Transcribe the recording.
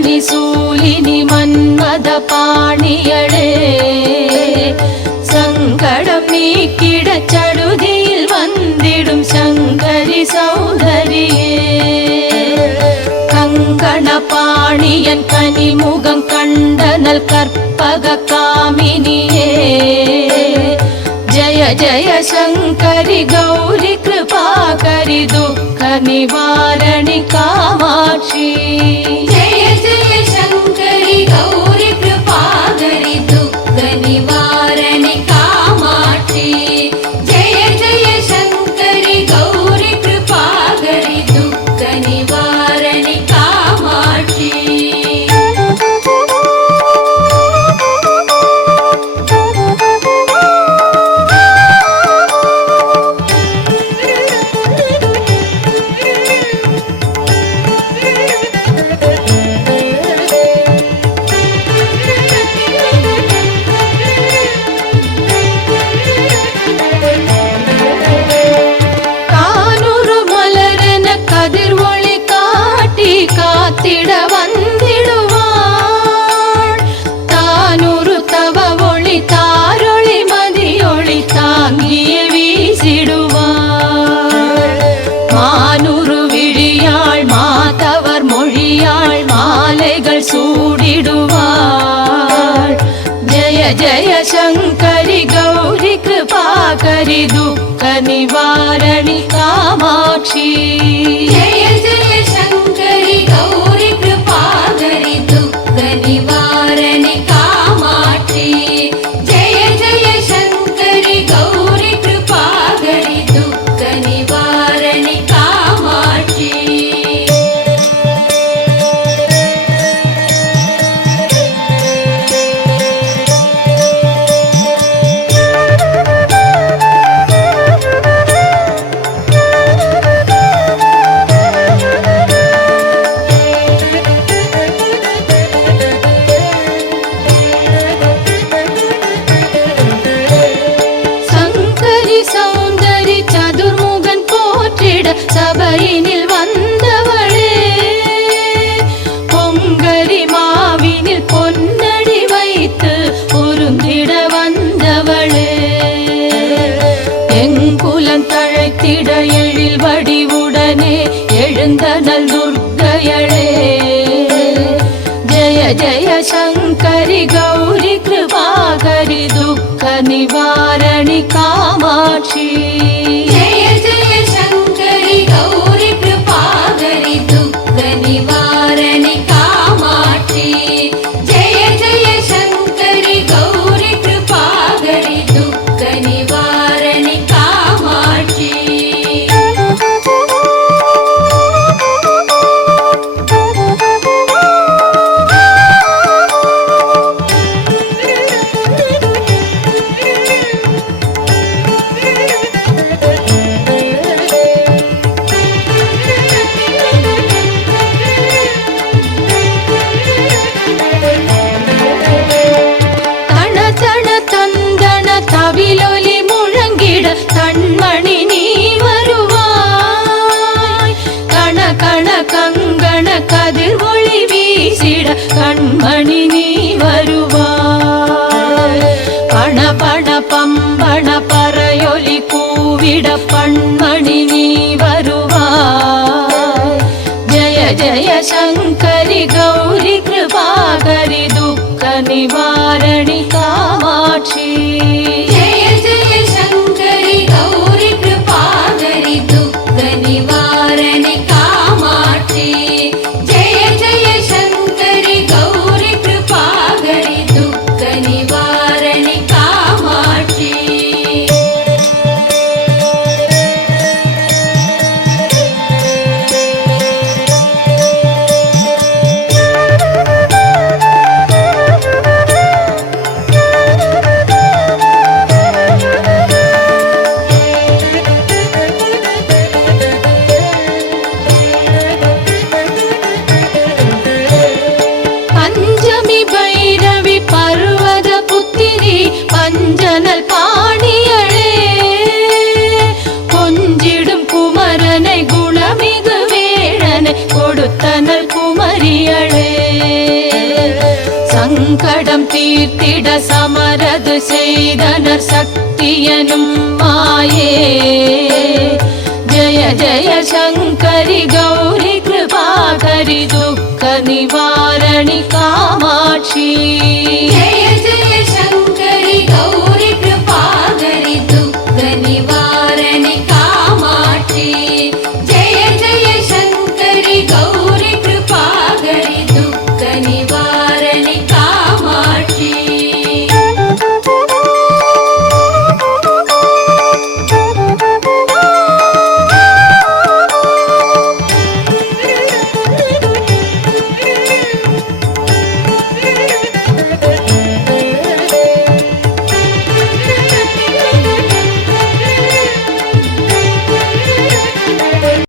சூலினி மன்மத பாணியளே சங்கடம் நீக்கிட சடுதியில் வந்திடும் சங்கரி சௌந்தரியே கங்கண பாணியன் கனிமுகம் கண்டனல் கற்பக காமினியே ஜய ஜய சங்கரி கௌரி கிருபாகரி துக்க நிவாரணி காமாட்சி ஜய ஜய சங்கரி கௌரி கிருபாகரி துக்க நிவாரணி காமாட்சி ஜய ஜய சங்கரி கௌரி கிருபாகரி துக்க நிவாரணி காமாட்சி காத்திட வந்திடுவாள் தானூறு தவ ஒளி தாரொளி மதியொளி தாங்கிய வீசிடுவாள் மானூறு விழியாள் மாதவர் மொழியாள் மாலைகள் சூடிடுவாள் ஜய ஜய சங்கரி கௌரி கிருபாகரி துக்க நிவாரணி காமாட்சி ஜய ஜய சங்கரி கௌரி கிருபாகரி துக்க நிவாரணி காமாட்சி ஜய ஜய சங்கரி கௌரி கிருபாகரி துக்க நிவாரணி காமாட்சி சபையினில் வந்தவளே பொங்கரி மாவினில் பொன்னடி வைத்து பொருந்திட வந்தவளே எங்குலம் தழைத்திட எழில் வடிவுடனே எழுந்தனல் துர்க்கையளே ஜய ஜய சங்கரி கௌரி கிருபாகரி துக்க நிவாரணி காமாட்சி ஜய ஜய சங்கரி கௌரி கிருபாகரி துக்க நிவாரணி காமாட்சி ஜய ஜய சங்கரி கௌரி கிருபாகரி துக்க நிவாரணி காமாட்சி தவிலொலி முழங்கிட கண்மணி நீ வருவாய் கண கண கங்கண கதிர் ஒளி வீசிட கண்மணி நீ வருவாய் பண பண பம்பண பறையொலி கூவிட பண்மணி நீ வருவாய் ஜய ஜய சங்கரி கௌரி கிருபாகரி துக்க நிவாரணி காமாட்சி ஜய ஜய சங்கரி கௌரி கிருபாகரி துக்க நிவாரணி காமாட்சி ஜய ஜய சங்கரி கௌரி கிருபாகரி துக்க நிவாரணி காமாட்சி தீர்த்திட சமரது செய்தனர் சக்தியனும் மாயே ஜய ஜய சங்கரி கௌரி கிருபாகரி துக்க நிவாரணி காமாட்சி